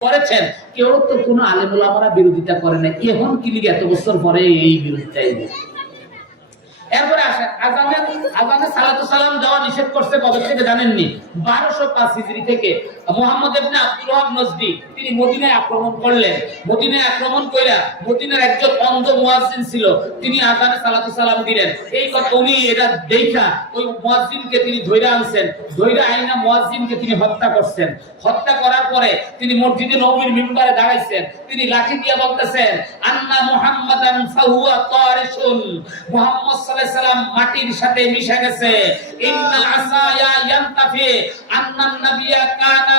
করেছেন, কেউ তো কোনো আলেমুলামারা বিরোধিতা করে না এখন কি লিগে এত বছর পরে এই বিরোধিতা এই এরপরে আসেন আজানে আজানে সালাতু সালাম দেওয়া নিষেধ করছে কবে থেকে জানেননি? বারোশো পাঁচ হিজড়ি থেকে। মোহাম্মদ ইবনে আব্দুল ওয়াহাব নজদি তিনি মদিনায় আক্রমণ করলেন। মদিনায় আক্রমণ কইরা মদিনার একজন অন্ধ মুয়াজ্জিন ছিল, তিনি আজানে সালাতু সালাম দিলেন। এই কথা উনি এটা দেখা ওই মুয়াজ্জিনকে তিনি ধইরা আনছেন, ধইরা আইনা মুয়াজ্জিনকে তিনি হত্যা করছেন। হত্যা করার পরে তিনি মসজিদে মিম্বারে দাঁড়াইছেন, তিনি লাঠি দিয়ে বলতেছেন, আন্না মুহাম্মাদান ফাহুয়া মুহাম্মদ সাল্লাল্লাহু আলাইহি সাল্লাম মাটির সাথে মিশে গেছে। ইন্না ইয়ানতাফি। নাবিয়া কানা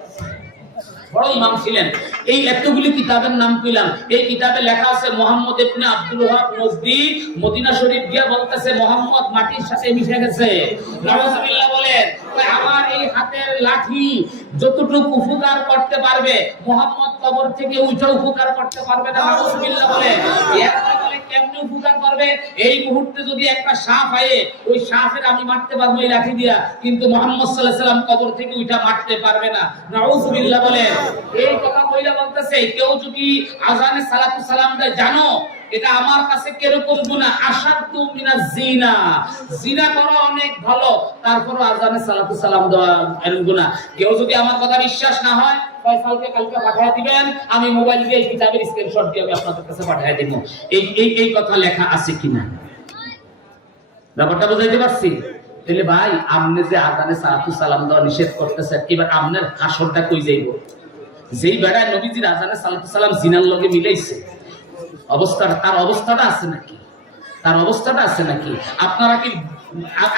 বড় ইমাম ছিলেন। এই এতগুলি কিতাবের নাম পেলাম। এই কিতাবে লেখা আছে, Muhammad ibn Abdul Najdi Medina শরীফ গিয়া বলতেছে, মোহাম্মদ মাটির সাথে মিশে গেছে। নাউজুবিল্লাহ বলেন আমার এই হাতের লাঠি যতটুকু উপকার করতে পারবে, মোহাম্মদ কবর থেকে উপকার করতে পারবে না। নাউজুবিল্লাহ বলেন কেমনে উপকার এই মুহূর্তে যদি একটা সাপ ওই সাপের আমি মারতে পারব লাঠি দিয়া, কিন্তু মোহাম্মদ আলাইহি সাল্লাম কবর থেকে উঠা মারতে পারবে না। নাউজুবিল্লাহ বলেন। এই কথা বলতেছে, কেউ যদি আজানে সালাতু সালাম দেয়, জানো, এটা আমার কাছে কীরকম গুনাহ? আসাদু মিনাজ জিনা। জিনা করা অনেক ভালো, তারপরও আজানে সালাতু সালাম দেওয়া এরকম গুনাহ। কেউ যদি আমার কথা বিশ্বাস না হয় ফয়সালকে কালকে পাঠিয়ে দিবেন, আমি মোবাইল দিয়ে কিতাবের স্ক্রিনশট দিয়ে আমি আপনাদের কাছে পাঠিয়ে দেব। এই এই এই কথা লেখা আছে কিনা ব্যাপারটা বুঝাইতে পারছি? তাহলে ভাই আপনি যে আজানে সালাতু সালাম দেওয়া নিষেধ করতেছেন এবার আপনার হাসরটা কই যাইব? যেই বেড়ায় নবীজির আজানে সালাতু সালাম জিনার লগে মিলাইছে অবস্থাটা তার অবস্থাটা আছে নাকি? তার অবস্থাটা আছে নাকি? আপনারা কি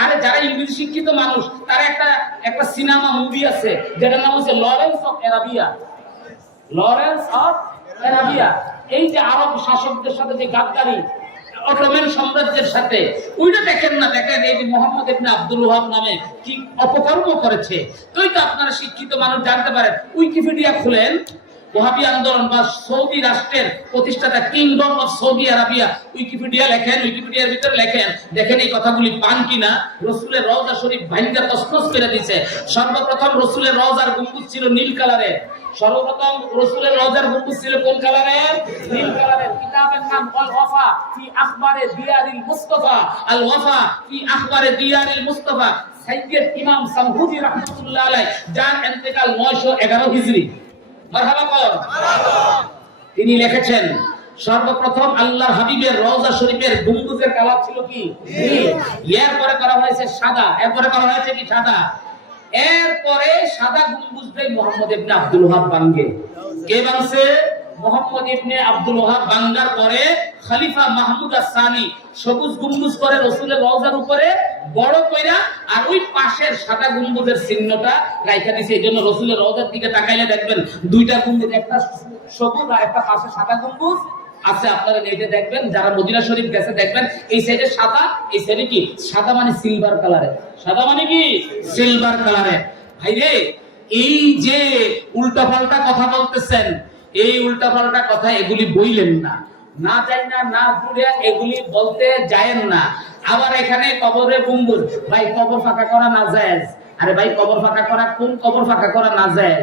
আরে যারা ইংরেজি শিক্ষিত মানুষ, তার একটা একটা সিনেমা মুভি আছে, যেটার নাম হচ্ছে Lawrence of Arabia Lawrence of Arabia এই যে আরব শাসকদের সাথে যে গাদ্দারি, অটোমেন সাম্রাজ্যের সাথে, ওইটা দেখেন না, দেখেন এই যে মোহাম্মদ ইবনে আব্দুল ওয়াহাব নামে কি অপকর্ম করেছে। তো আপনারা শিক্ষিত মানুষ জানতে পারেন। উইকিপিডিয়া খুলেন ওহাবি আন্দোলন বা সৌদি রাষ্ট্রের প্রতিষ্ঠাতা kingdom of Saudi Arabia Wikipedia লেখেন, উইকিপিডিয়ার ভিতরে লেখেন, দেখেন এই কথাগুলি পান কিনা? রসুলের রওজা শরীফ ভাঙ্গা তসনস করে দিছে। সর্বপ্রথম রসুলের রওজার গম্বুজ ছিল নীল কালারের। সর্বপ্রথম রসুলের রওজার গম্বুজ ছিল কোন কালারের? নীল কালারের। কিতাবের নাম আল ওয়াফা ফি আখবারে দিয়ারিল মুস্তাফা। আল ওয়াফা ফি আখবারে দিয়ারিল মুস্তাফা। সাইয়্যিদ ইমাম সামহুদি রাহমাতুল্লাহ আলাইহি, যার ইন্তেকাল 911 হিজরি তিনি লিখেছেন সর্বপ্রথম আল্লাহ হাবিবের রওজা শরীফের গম্বুজের কালার ছিল কি? এরপরে করা হয়েছে সাদা। এরপরে করা হয়েছে কি সাদা? এরপরে সাদা গম্বুজটাই মোহাম্মদ ইবনে আব্দুল ওয়াহাব বাঙ্গে কে বাংছে মোহাম্মদ ইবনে আব্দুল ওয়াহাব বাঙ্গার পরে খলিফা মাহমুদ আসানি সবুজ গম্বুজ করে রসুলের রওজার উপরে বড় কইরা আর ওই পাশের সাদা গম্বুজের চিহ্নটা রাইখা দিছে। এই জন্য রসুলের রওজার দিকে তাকাইলে দেখবেন দুইটা গম্বুজ, একটা সবুজ আর একটা পাশে সাদা গম্বুজ আছে। আপনারা নেটে দেখবেন, যারা মদিনা শরীফ গেছে দেখবেন, এই সাইডে সাদা, এই সাইডে কি? সাদা মানে সিলভার কালারে সাদা মানে কি? সিলভার কালারে ভাই রে এই যে উল্টা পাল্টা কথা বলতেছেন এই উল্টাপাল্টা কথা এগুলি বইলেন না। না যাই না না এগুলি বলতে যায়েন না। আবার এখানে কবরে গম্বুজ ভাই কবর ফাঁকা করা না যায় আরে ভাই কবর ফাঁকা করা কোন কবর ফাঁকা করা না যায়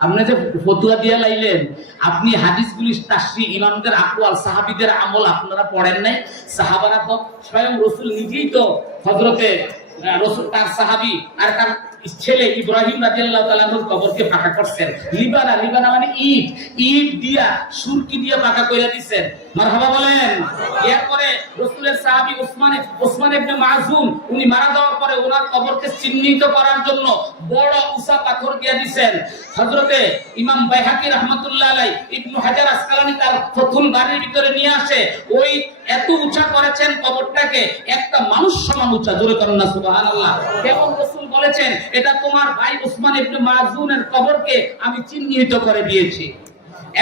আপনি যে ফতুয়া দিয়ে লাইলেন আপনি হাদিসগুলি তাসরি ইমামদের আকওয়াল সাহাবিদের আমল আপনারা পড়েন নাই? সাহাবারা তো স্বয়ং রসুল নিজেই তো হযরতে আহ, রসুল তার সাহাবি আর তার ছেলে ইব্রাহিম কবরকে ফাঁকা করছেন। লিবানা লিবানা মানে ইট। ইট দিয়া সুরকি দিয়া ফাঁকা কইরা দিবেন মারহাবা বলেন। এরপরে রাসূলের ওসমান ওসমান ইবনে মাযুম উনি মারা যাওয়ার পরে ওনার কবরকে চিহ্নিত করার জন্য বড় উঁচা পাথর দিয়া দিবেন হযরতে ইমাম বাইহাকি রাহমাতুল্লাহ আলাই হাজার আসকালানি তার বাড়ির ভিতরে নিয়ে আসে। ওই এত উঁচা করেছেন কবরটাকে, একটা মানুষ সমান উঁচা, জোরে করেন না, সুবহানাল্লাহ। রাসূল বলেছেন, এটা তোমার ভাই উসমান ইবনে মাজুনের কবরকে আমি চিহ্নিত করে দিয়েছি।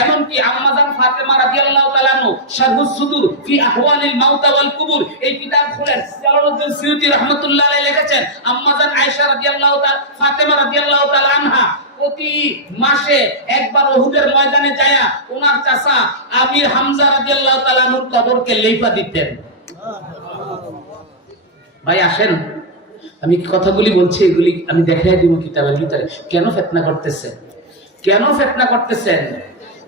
এমনকি আম্মাজান ফাতেমা রাদিয়াল্লাহু তাআলা আনহু, শারহুস সুদুর, ফি আহওয়ালিল মাউতা ওয়াল কুবুর, এই কিতাব খুলেন। জালালউদ্দিন সিয়ুতি রাহমাতুল্লাহ আলাইহি লিখেছেন, আম্মাজান আয়েশা রাদিয়াল্লাহু তাআলা, ফাতেমা রাদিয়াল্লাহু তাআলা আনহা, প্রতি মাসে একবার ওহুদের ময়দানে যায়া ওনার চাচা আমির হামজা রাদিয়াল্লাহু তাআলা আনহুর কবরকে লেপা দিতেন। ভাই, আসেন। আমি কথাগুলি বলছি? এগুলি আমি দেখাই দিব কিতাবের ভিতরে। কেন ফেতনা করতেছেন? কেন ফেতনা করতেছেন?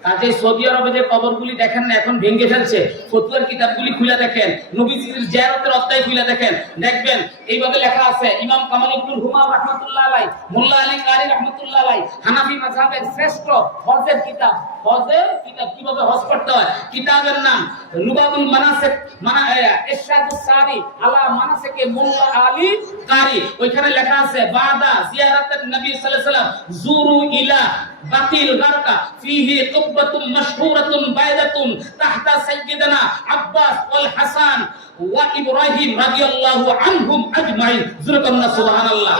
কাজে সৌদি আরবে যে কবরগুলি দেখেন না, এখন ভেঙে ফেলছে। ফতুয়ার কিতাবগুলি খুলে দেখেন, নবীজির জিয়ারতের অধ্যায় খুলে দেখেন। দেখবেন, এইভাবে লেখা আছে, ইমাম কামাল ইবনুল হুমাম রাহমাতুল্লাহ আলাই মোল্লা আলী কারি রাহমাতুল্লাহ আলাই হানাফি মাযহাবের শ্রেষ্ঠ হজের কিতাব। হজের কিতাব কীভাবে হজ করতে হয়? কিতাবের নাম লুবাবুল মানাসিক মানা ইরশাদুস সারি আলা মানাসিকে মোল্লা আলী কারি। ওইখানে লেখা আছে বাদা জিয়ারাতের নবী সাল্লাল্লাহু আলাইহি ওয়াসাল্লাম জুরু ইলা বাকিল গারকা ফিহি কুব্বাতুম মাশহুরাতুন বাইদাতুন তাহতা সাইয়্যিদানা আব্বাস ওয়াল হাসান ওয়া ইব্রাহিম রাদিয়াল্লাহু আনহুম আজমাইন। জুরকান্না সুবহানাল্লাহ।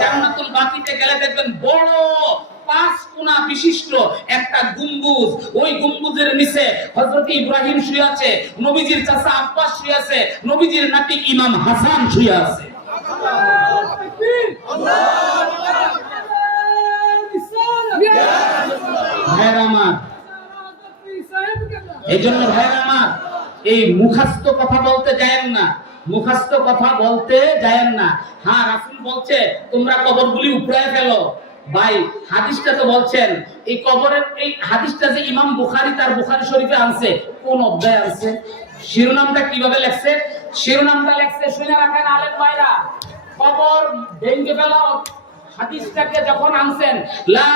জান্নাতুল বাকিতে গেলে দেখবেন বড় পাঁচ কোণা বিশিষ্ট একটা গম্বুজ। ওই গম্বুজের নিচে হযরত ইব্রাহিম শুয়ে আছে, নবীজির চাচা আব্বাস শুয়ে আছে, নবীজির নাতি ইমাম হাসান শুয়ে আছে। এই কথা বলতে না কথা বলতে না। হ্যাঁ বলছে, তোমরা কবরগুলি উপড়ায় ফেলো। ভাই, হাদিসটা তো বলছেন, এই কবরের এই হাদিসটা যে ইমাম বুখারী তার বুখারী শরীফে আনছে, কোন অধ্যায় আনছে? শিরোনামটা কীভাবে লেখছে? শিরোনামটা লেখছে, শুনে রাখেন আলেম ভাইরা, কবর ভেঙে ফেলা হাদিসটাকে যখন আনছেন, লা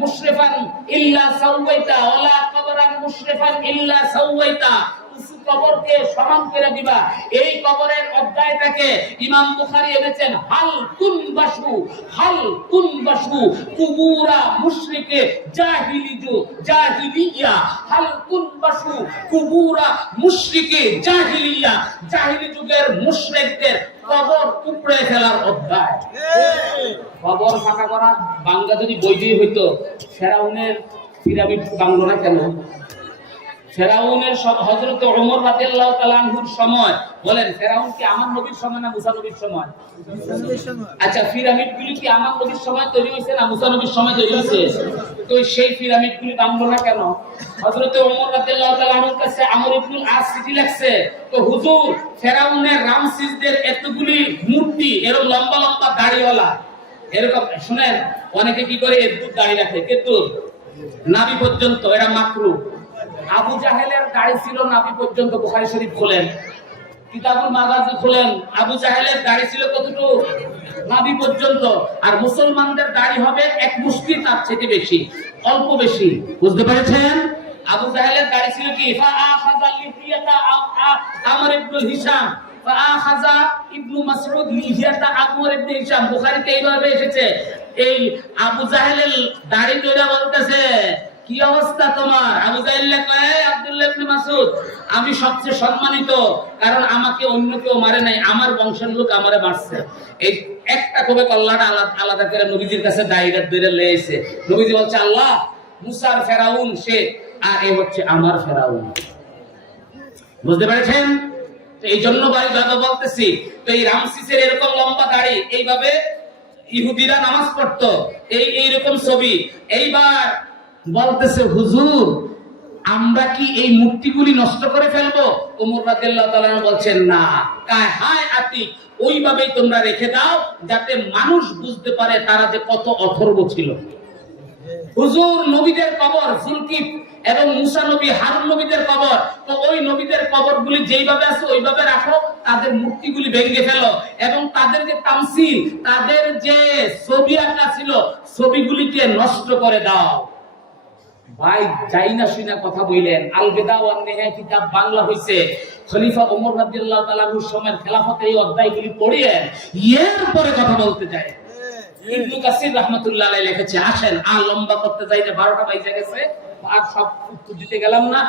মুশরিফান ইল্লা সাওয়াইতা, ওয়ালা কবরান মুশরিফান ইল্লা সাওয়াইতা উঁচু কবরকে সমান করে দিবা। এই কবরের অধ্যায়টাকে ইমাম এনেছেন, হাল তুনবাসু হাল তুনবাসু কুবুরা মুশরিকে জাহিলিয়া হাল তুনবাসু কুবুরা মুশরিকে জাহিলিয়া। জাহিলি যুগের মুশরিকদের কবর উপড়ে ফেলার অধ্যায়। কবর ফাঁকা করা বাংলা যদি বই দিয়ে হইতো, ফেরাউনের পিরামিড বাংলো কেন ফেরাউনের হজরত ওমর রাদিয়াল্লাহু তাআলা আনহুর সময়, বলেন, ফেরাউন কি আমার নবীর সময় না মুসা নবীর সময়? আচ্ছা পিরামিড গুলি কি আমার নবীর সময় তৈরি হয়েছে না মুসা নবীর সময় তৈরি হয়েছে? তো সেই কেন? হযরত ওমর রাদিয়াল্লাহু তাআলা আনহুর কাছে আমর ইবনুল আস চিঠি লিখছে, তো হুজুর, ফেরাউনের রামসিসদের এতগুলি মূর্তি এরকম লম্বা লম্বা দাড়িওয়ালা। এরকম, শুনেন, অনেকে কি করে এদ্দুর দাড়ি রাখে? কেতুর, নাভি পর্যন্ত, এরা মাকরু। আবু জাহেলের দাড়ি ছিল নাভি পর্যন্ত বুখারী শরীফ খোলেন। কিতাবুল মাগাজি খোলেন, আবু জাহেলের দাড়ি ছিল কতটুকু? পর্যন্ত। আর মুসলমানদের দাড়ি হবে এক মুষ্টি, তার থেকে বেশি, অল্প বেশি। বুঝতে পেরেছেন? আবু জাহেলের দাড়ি ছিল কি? আমর হিশাম। বুখারীতে এইভাবে এসেছে। এই আবু জাহেলের দাড়ি ধরে বলতেছে কি অবস্থা তোমার? আবু জাহেল লেখা আব্দুল্লাহ ইবনে মাসউদ, আমি সবচেয়ে সম্মানিত, কারণ আমাকে অন্য কেউ মারে নাই, আমার বংশের লোক আমারে মারছে। এই একটা কবে কল্যাণ আলাদা আলাদা করে নবীজির কাছে দায়িত্ব ধরে লেয়েছে। নবীজি বলছে, আল্লাহ মুসার ফেরাউন সে, আর এ হচ্ছে আমার ফেরাউন। বুঝতে পেরেছেন? এই জন্য ভাই দাদা বলতেছি, তো এই রামসিসের এরকম লম্বা দাড়ি, এইভাবে ইহুদিরা নামাজ পড়তো, এই, এইরকম ছবি, এইবার বলতেছে, হুজুর, আমরা কি এই মূর্তিগুলি নষ্ট করে ফেলব? ওমর রাদিয়াল্লাহু তাআলা বলছেন, না। কায়, হায় আতিক, ওইভাবেই তোমরা রেখে দাও যাতে মানুষ বুঝতে পারে তারা যে কত অথর্ব ছিল। হুজুর, নবীদের কবর জুলকিফ এবং মুসা নবী, হারুন নবীদের কবর, তো ওই নবীদের কবরগুলি যেইভাবে আছে ওইভাবে রাখো, তাদের মূর্তিগুলি ভেঙে ফেলো এবং তাদের যে তামসিল, তাদের যে ছবি আঁকা ছিল, ছবিগুলিকে নষ্ট করে দাও। ভাই যাই না শুই না কথা বললেন আল বেদা ওয়ান নেহা কিতাব বাংলা হইছে। খলিফা ওমর রাদিয়াল্লাহু তাআলার সময়ের খেলাফতের এই অধ্যায়গুলি পড়িয়েন এর পরে কথা বলতে যায় ইবনু কাসির রাহমাতুল্লাহ আলাইহি লিখেছে আসেন আর লম্বা করতে যাইতে 12টা বাইজে গেছে আর সব উত্তর দিতে গেলাম না